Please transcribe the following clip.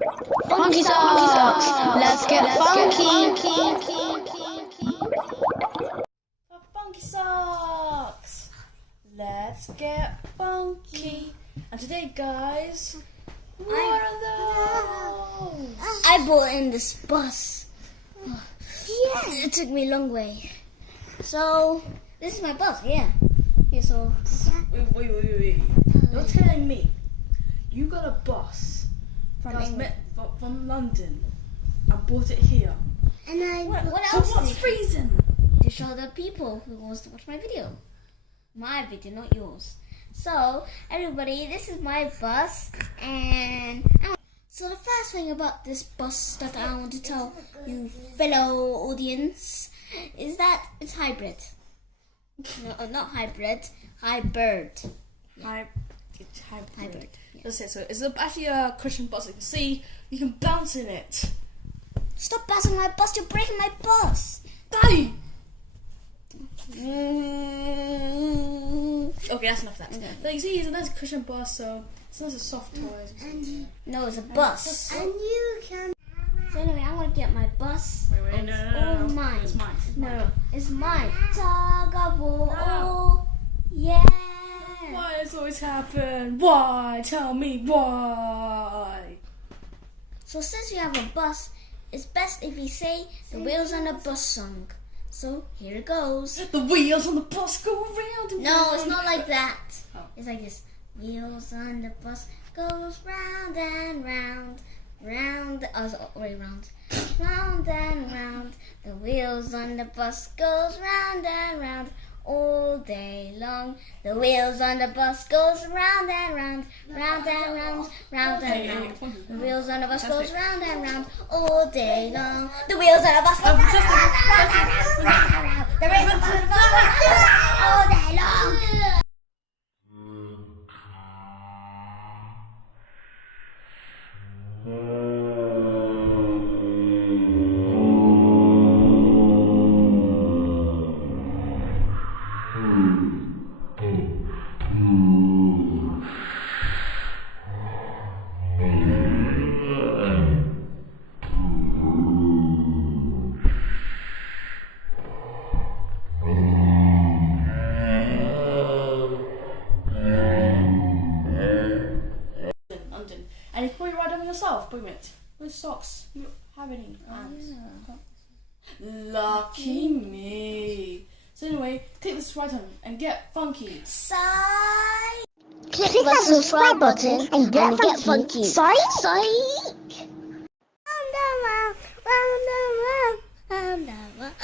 Funky socks. Let's get funky. Funky socks. Let's get funky. And today, guys, what are those? I bought in this bus. It took me a long way. So this is my bus. Yeah. So Wait. You're telling me you got a bus from London and bought it here? And what So else? what's reason? To show the people who wants to watch my video. My video, not yours. So everybody, this is my bus, and so the first thing about this bus that I want to tell you fellow audience is that it's hybrid. No, not hybrid. Hybrid. It's hybrid. Hybrid. Yeah. That's it. So it's actually a cushion bus. You can see you can bounce in it. Stop bouncing my bus! You're breaking my bus. Daddy. Okay, that's enough of that. Okay. So you see, it's a nice cushion bus. So it's not a soft toys. No, it's a bus. And you can. So anyway, I'm gonna get my bus. Wait, It's no. all mine. It's mine. No, it's mine. Tug of war. No. Yeah. Why does this always happen? Why? Tell me why. So since you have a bus, it's best if you say the wheels on the bus song. So here it goes. The wheels on the bus go around and No, round. it's not like that. Oh. It's like this. Wheels on the bus goes round and round, round. Oh, it's all the way round. Round and round. The wheels on the bus goes round and round all day long. The wheels on the bus goes round and round, round and round, round and round. The wheels on the bus goes round and round all day long. The wheels on the bus go round and round, round and round, round and round. The wheels on the bus go round and round all day long. London. And you can probably ride them yourself, bring it. With socks. You have any hands. Lucky me. So anyway, click the subscribe button and get funky. Side. Click that subscribe button and get funky. Psych. Round and round, round and round, round and round.